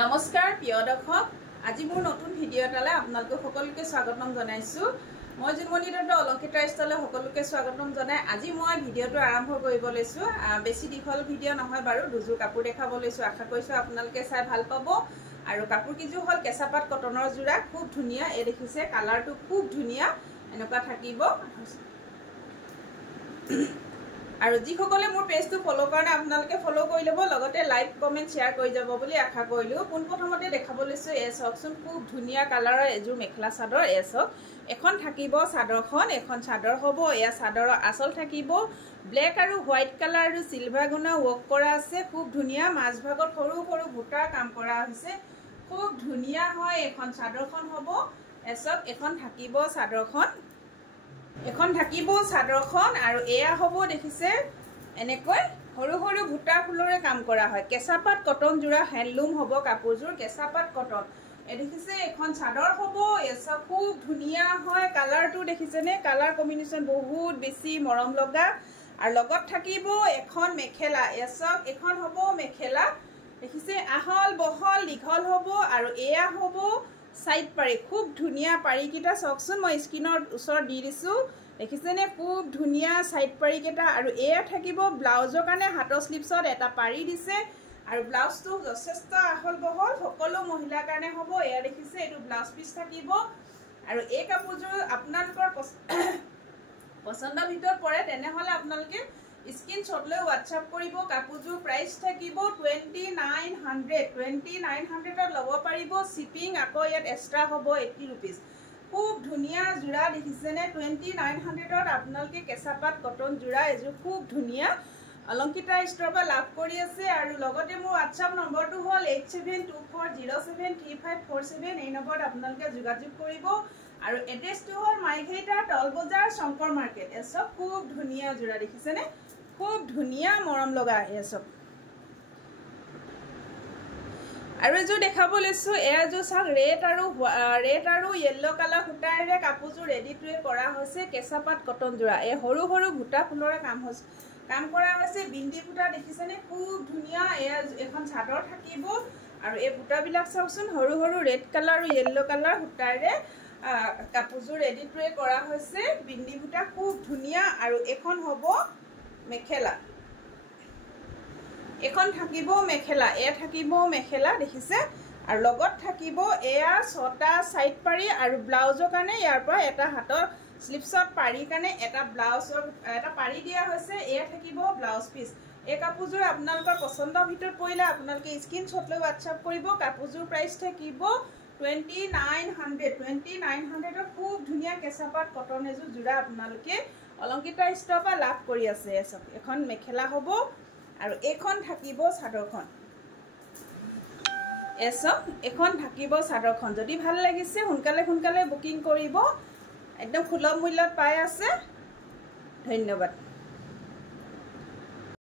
নমস্কাৰ প্ৰিয় দৰ্শক আজি মোৰ নতুন ভিডিঅ' এটালৈ আপোনালোক সকলোকে স্বাগতম জনাইছো মই জুনমণি দত্ত অলংকিতা ষ্টাইললৈ সকলোকে স্বাগতম জনাই আজি মই ভিডিঅ'টো আৰম্ভ কৰিব লৈছো বেছি দীঘল ভিডিঅ' নহয় বাৰু দুজোৰ কাপোৰ দেখাব লৈছো আশা কৰিছো আপোনালোকে চাই ভাল পাব আৰু কাপোৰ কিজোৰ হল কেঁচাপাত কটনৰ জোৰা খুব ধুনিয়া এই দেখিছে কালাৰটো খুব ধুনিয়া এনেকুৱা থাকিব আৰু যিসকলে মোৰ পেজটো ফলো কাৰণে আপোনালোকে ফলো কৰি লব লগতে লাইক কমেন্ট শেয়াৰ কৰি যাব বুলি আশা কৰিলো পোন প্ৰথমতে দেখাব লৈছো এ চকচোন খুব ধুনিয়া কালাৰৰ এজোৰ মেখেলা চাদৰ এছক এখন থাকিব চাদৰখন এখন চাদৰ হ'ব এয়া চাদৰৰ আচল থাকিব ব্লেক আৰু হোৱাইট কালাৰ আৰু সিলভাৰ গুণা ৱৰ্ক কৰা আছে খুব ধুনিয়া মাছ ভাগত সৰু সৰু বুটাৰ কাম কৰা হৈছে খুব ধুনিয়া হয় এখন চাদৰখন হ'ব এছক এখন থাকিব চাদৰখন এখন থাকিব চাদৰখন আৰু এয়া হ'ব দেখিছে এনেকৈ সৰু সৰু ভুটা ফুলৰে কাম কৰা হয় কেঁচাপাত কটন জোৰা হ্যান্ডলুম হ'ব কাপোৰজোৰ কেঁচাপাত কটন এ দেখিছে এখন চাদৰ হ'ব এছা খুব ধুনিয়া হয় কালাৰটো দেখিছে নে কালাৰ কম্বিনেশন বহুত বেছি মৰম লগা আৰু লগত থাকিব এখন মেখেলা এছক এখন হ'ব মেখেলা দেখিছে আহল বহল দীঘল হ'ব আৰু এয়া হ'ব সাইড পাৰি খুব ধুনিয়া পাৰি কিটা চকচোন মই স্ক্ৰিনৰ ওচৰত দি দিছো দেখিছে নে খুব ধুনিয়া সাইড পাৰি কিটা আৰু এয়া থাকিব ব্লাউজৰ কাৰণে হাতৰ স্লিপছত এটা পাৰি দিছে আৰু ব্লাউজটো যথেষ্ট আহল বহল সকলো মহিলাৰ কাৰণে হ'ব এয়া দেখিছে এটো ব্লাউজ পিস থাকিব আৰু এই কাপোৰযোৰ আপোনালোকৰ পছন্দৰ ভিতৰত পৰে তেনেহলে আপোনালোকে স্ক্ৰিনশ্বট লৈ WhatsApp কৰিব কাপোৰযোৰ প্ৰাইস থাকিব 2900 ত ল'ব পাৰিব শিপিং আকৌ ইয়াত এক্সট্ৰা হ'ব 80 रुपीस খুব ধুনিয়া জোৰা দেখিছেনে 2900 ত আপোনালোকে কেঁচাপাত কটন জোৰা এজোৰ খুব ধুনিয়া অলংকিতা ষ্টৰৰ পৰা লাভ কৰি আছে আৰু লগতে মোৰ WhatsApp নম্বৰটো হ'ল 8724073547 এই নম্বৰত আপোনালোকে যোগাযোগ কৰিব আৰু এড্ৰেছটো হ'ল মাইঘেইটা টল বজাৰ শংকৰ মাৰ্কেট এসব খুব ধুনিয়া জোৰা দেখিছেনে খুব ধুনিয়া মৰম লগা এসব আৰু এজো দেখাব লৈছো এজো সাক ৰেড আৰু ইয়েলো কালাৰ ফুটাৰে কাপোৰজোৰ ৰেডি টু কৰা হৈছে কেঁচাপাত কটন জোৰা এই সৰু সৰু ভুটা ফুলৰে কাম কৰা হৈছে বিন্দি ফুটা দেখিছেনে খুব ধুনিয়া এখন চাদৰ থাকিব আৰু এই ফুটাবিলাক চাওচোন সৰু সৰু ৰেড কালাৰ আৰু ইয়েলো কালাৰ ফুটাৰে কাপোৰজোৰ ৰেডি টু কৰা হৈছে বিন্দি ফুটা খুব ধুনিয়া আৰু এখন হ'ব মেখেলা এখন থাকিব মেখেলা এ থাকিব মেখেলা দেখিছে আৰু লগত থাকিব এয়া ছটা সাইড পাৰি আৰু ব্লাউজৰ কাৰণে ইয়াৰ পৰা এটা হাতৰ স্লিপছত পাৰি কাৰণে এটা ব্লাউজৰ এটা পাৰি দিয়া হৈছে এয়া থাকিব ব্লাউজ পিস এই কাপোৰজোৰ আপোনালোকৰ পছন্দৰ ভিতৰত পৰিলে আপোনালোকে স্ক্ৰিনশ্বট লৈ WhatsApp কৰিব কাপোৰজোৰ প্ৰাইস থাকিব 2900 ত খুব ধুনিয়া কেঁচাপাত কটন এজোৰ জোৰা আপোনালোকে অলংকিতা ষ্টৰৰ পৰা লাভ কৰি আছে এখন মেখেলা হ'ব আৰু এখন থাকিব চাদৰখন এসব এখন থাকিব চাদৰখন যদি ভাল লাগিছে সোনকালে বুকিং কৰিব একদম সুলভ মূল্যত পাই আছে ধন্যবাদ।